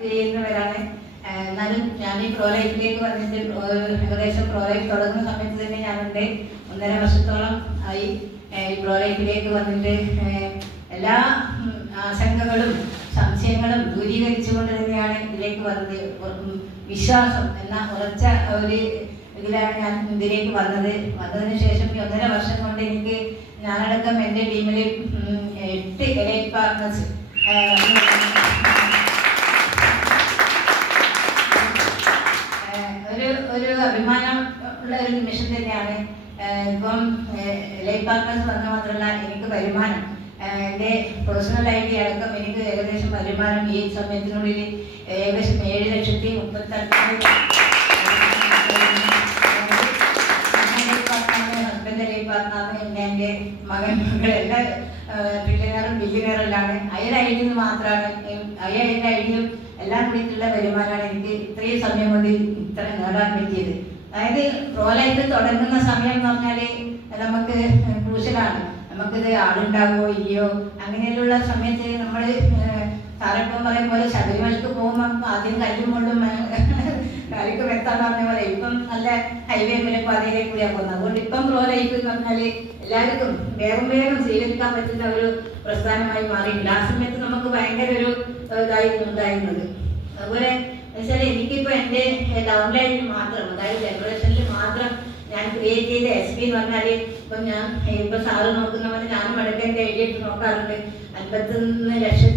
ചെയ്യുന്നവരാണ്. എന്നാലും ഞാൻ ഈ പ്രോ ലൈഫിലേക്ക് വന്നിട്ട് ഏകദേശം പ്രോ ലൈഫ് തുടങ്ങുന്ന സമയത്ത് തന്നെ ഞാനുണ്ട് 1.5 വർഷത്തോളം ആയി ഈ പ്രോ ലൈഫിലേക്ക് വന്നിട്ട് എല്ലാ ആശങ്കകളും സംശയങ്ങളും ദൂരീകരിച്ചുകൊണ്ട് തന്നെയാണ് ഇതിലേക്ക് വന്നത്. വിശ്വാസം എന്ന ഉറച്ച ഒരു ഇതിലാണ് ഞാൻ ഇതിലേക്ക് വന്നതിന് ശേഷം 1.5 വർഷം കൊണ്ട് എനിക്ക് ഞാനടക്കം എൻ്റെ ടീമിൽ 8 എലൈറ്റ് പാർട്ട്നേഴ്സ് ഒരു അഭിമാനം ഉള്ള ഒരു നിമിഷം തന്നെയാണ്. ഇപ്പം എലൈറ്റ് പാർട്ട്നേഴ്സ് വന്ന മാത്രമല്ല എനിക്ക് വരുമാനം എൻ്റെ പേഴ്സണൽ ഐഡി അടക്കം എനിക്ക് ഏകദേശം വരുമാനം ഈ സമയത്തിനുള്ളിൽ ഏകദേശം 7,38,000 ഹസ്ബൻഡ് എലൈറ്റ് പാർട്ട്ണർ, എൻ്റെ മകൾ എല്ലാ ബില്യനറുകളാണ്. അയൽ ഐഡിയിൽ നിന്ന് മാത്രമാണ് അയൽ ഐഡിയും എല്ലാം കൂടിയിട്ടുള്ള വരുമാനമാണ് എനിക്ക് ഇത്രയും സമയം കൊണ്ട് ഇത്ര നേടാൻ പറ്റിയത്. അതായത് പ്രോ ലൈഫ് തുടങ്ങുന്ന സമയം എന്ന് പറഞ്ഞാൽ നമുക്ക് ക്രൂഷ്യലാണ്. നമുക്കിത് ആളുണ്ടാവോ ഇല്ലയോ അങ്ങനെയുള്ള സമയത്ത് നമ്മൾ സാറിപ്പം പറയും പോലെ ശബരിമലക്ക് പോകുമ്പോൾ ആദ്യം കല്ലും കൊണ്ടും കാലിക്ക് വെത്താന്ന് പറഞ്ഞ പോലെ ഇപ്പം നല്ല ഹൈവേ മേലെ പാതയിലേക്ക് കൂടിയാണ് പോകുന്നത്. അതുകൊണ്ട് ഇപ്പം പ്രോ ലൈഫ് എന്ന് പറഞ്ഞാൽ എല്ലാവർക്കും വേഗം സ്വീകരിക്കാൻ പറ്റുന്ന ഒരു പ്രസ്ഥാനമായി മാറിയിട്ടില്ല. ആ സമയത്ത് നമുക്ക് ഭയങ്കര ഒരു ഇതായിരുന്നു ഉണ്ടായിരുന്നത്. അതുപോലെ വെച്ചാൽ എനിക്കിപ്പോൾ എൻ്റെ ഡൗൺലൈനിൽ മാത്രം, അതായത് ഡെക്കറേഷനിൽ മാത്രം ഞാൻ ക്രിയേറ്റ് ചെയ്ത SP എന്ന് പറഞ്ഞാൽ ഇപ്പം ഞാൻ ഇപ്പം സാറ് നോക്കുന്ന പോലെ ഞാനും ഇടയ്ക്ക് എൻ്റെ ഐഡിയ ഇട്ട് നോക്കാറുണ്ട്. 51,00,000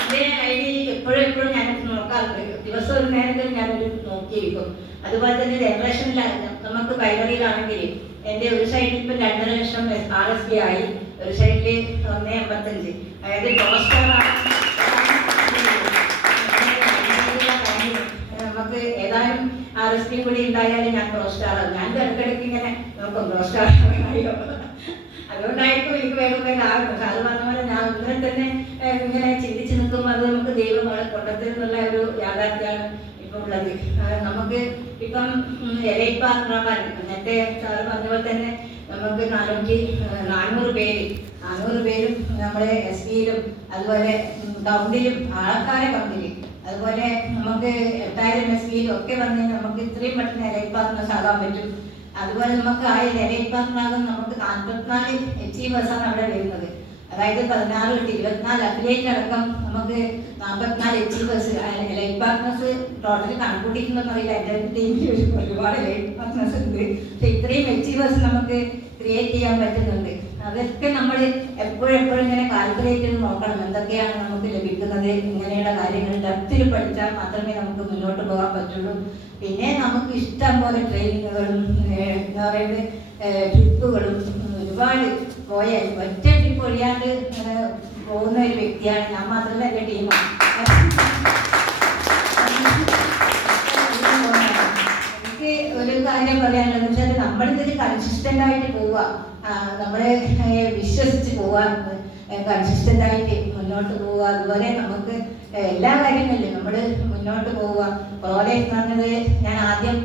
എൻ്റെ ഐഡി എപ്പോഴും ഞാനിത് നോക്കാറുണ്ട്. ദിവസം ഒരു നേരത്തിൽ ഞാനൊരു നോക്കിയിരിക്കും. അതുപോലെ തന്നെ ഡെക്കറേഷനിലാണ് നമുക്ക് ബൈനറിയിലാണെങ്കിൽ എൻ്റെ ഒരു സൈഡിൽ ഇപ്പം 2,50,000 RSP ആയി, ഒരു സൈഡിൽ 1,85,000. അതായത് നമുക്ക് ഏതായാലും RSP കൂടി ഉണ്ടായാലും ഞാൻ പ്രോ സ്റ്റാർ ആകും. ഞാൻ ഇടയ്ക്കിടയ്ക്ക് ഇങ്ങനെ നോക്കും പ്രോ സ്റ്റാർ ആയോ. അതുകൊണ്ടായിരിക്കും എനിക്ക് വേഗം ആകും. സാറ് പറഞ്ഞ പോലെ ഞാൻ ഒന്നിനെ തന്നെ ഇങ്ങനെ ചിന്തിച്ച് നിൽക്കുമ്പോൾ അത് നമുക്ക് ദൈവം കൊണ്ടെത്തുന്നുള്ള ഒരു യാഥാർത്ഥ്യമാണ് ഇപ്പം ഉള്ളത്. നമുക്ക് ഇപ്പം എലൈറ്റ് പാർട്ട്ണർമാർ നേരത്തെ സാറ് പറഞ്ഞ പോലെ തന്നെ നമുക്ക് 400 പേരും നമ്മുടെ SP-യിലും അതുപോലെ കൗണ്ടിലും ആൾക്കാരെ കൗണ്ടിൽ അതുപോലെ നമുക്ക് 8,000 SP-യിലും ഒക്കെ വന്ന് നമുക്ക് ഇത്രയും പെട്ടെന്ന് എലൈറ്റ് പാർട്ട്നേഴ്സ് ആകാൻ പറ്റും. അതുപോലെ നമുക്ക് ആ എലൈറ്റ് പാർട്ട്ണറാകും നമുക്ക് 44 അച്ചീവേഴ്സാണ് അവിടെ വരുന്നത്. അതായത് 16 തൊട്ട് 24 അഫിലിയേറ്റ് അടക്കം നമുക്ക് 44 അച്ചീവേഴ്സ് എലൈറ്റ് പാർട്ട്നേഴ്സ് ടോട്ടൽ കണക്കൂട്ടിയിട്ടുണ്ടെന്ന് അറിയില്ല. എൻ്റെ ടീമിൽ ഒരുപാട് എലൈറ്റ് പാർട്ട്നേഴ്സ് ഉണ്ട്. പക്ഷെ ഇത്രയും അച്ചീവേഴ്സ് നമുക്ക് ക്രിയേറ്റ് ചെയ്യാൻ പറ്റുന്നുണ്ട്. അതൊക്കെ നമ്മൾ എപ്പോഴും ഇങ്ങനെ കാൽക്കുലേറ്റ് ചെയ്ത് നോക്കണം. എന്തൊക്കെയാണ് നമുക്ക് ലഭിക്കുന്നത്, ഇങ്ങനെയുള്ള കാര്യങ്ങൾ ഡെപ്തിൽ പഠിച്ചാൽ മാത്രമേ നമുക്ക് മുന്നോട്ട് പോകാൻ പറ്റുള്ളൂ. പിന്നെ നമുക്ക് ഇഷ്ടം പോലെ ട്രെയിനിങ്ങുകളും എന്താ പറയുന്നത് ട്രിപ്പുകളും ഒരുപാട് പോയാൽ ഒറ്റ ട്രിപ്പ് ഒഴിയാണ്ട് പോകുന്ന ഒരു വ്യക്തിയാണ് ഞാൻ. മാത്രമല്ല എൻ്റെ ടീമാണ്. എനിക്ക് ഒരു കാര്യം പറയാനുള്ളത് വെച്ചാൽ നമ്മളിതിൽ കൺസിസ്റ്റൻ്റ് ആയിട്ട് പോവുക, നമ്മളെ വിശ്വസിച്ച് പോവാൻ കൺസിസ്റ്റൻ്റ് ആയിട്ട് മുന്നോട്ട് പോവുക. അതുപോലെ നമുക്ക് എല്ലാ കാര്യങ്ങളിലും നമ്മൾ മുന്നോട്ട് പോവുക. പ്രോ ലൈഫ് എന്ന് പറഞ്ഞത് ഞാൻ ആദ്യം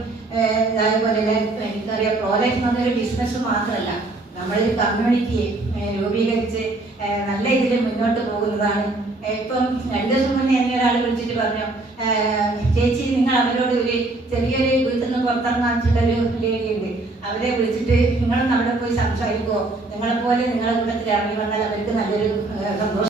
അതേപോലെ എനിക്കറിയാം പ്രോ ലൈഫ് എന്ന് പറഞ്ഞൊരു ബിസിനസ് മാത്രമല്ല, നമ്മളൊരു കമ്മ്യൂണിറ്റിയെ രൂപീകരിച്ച് നല്ല ഇതിൽ മുന്നോട്ട് പോകുന്നതാണ്. ഇപ്പം 2 ദിവസം മുന്നേ എന്നെ ഒരാൾ വിളിച്ചിട്ട് പറഞ്ഞു, ചേച്ചി നിങ്ങൾ അവരോട് ഒരു ചെറിയൊരു വീട്ടിൽ നിന്ന് പുറത്തിറങ്ങാൻ വെച്ചിട്ടൊരു ലേഡി ഉണ്ട്, അവരെ വിളിച്ചിട്ട് നിങ്ങളൊന്ന് അവിടെ പോയി സംസാരിക്കുമോ, നിങ്ങളെപ്പോലെ നിങ്ങളുടെ കൂട്ടത്തിൽ ഇറങ്ങി വന്നാൽ അവർക്ക് നല്ലൊരു സന്തോഷം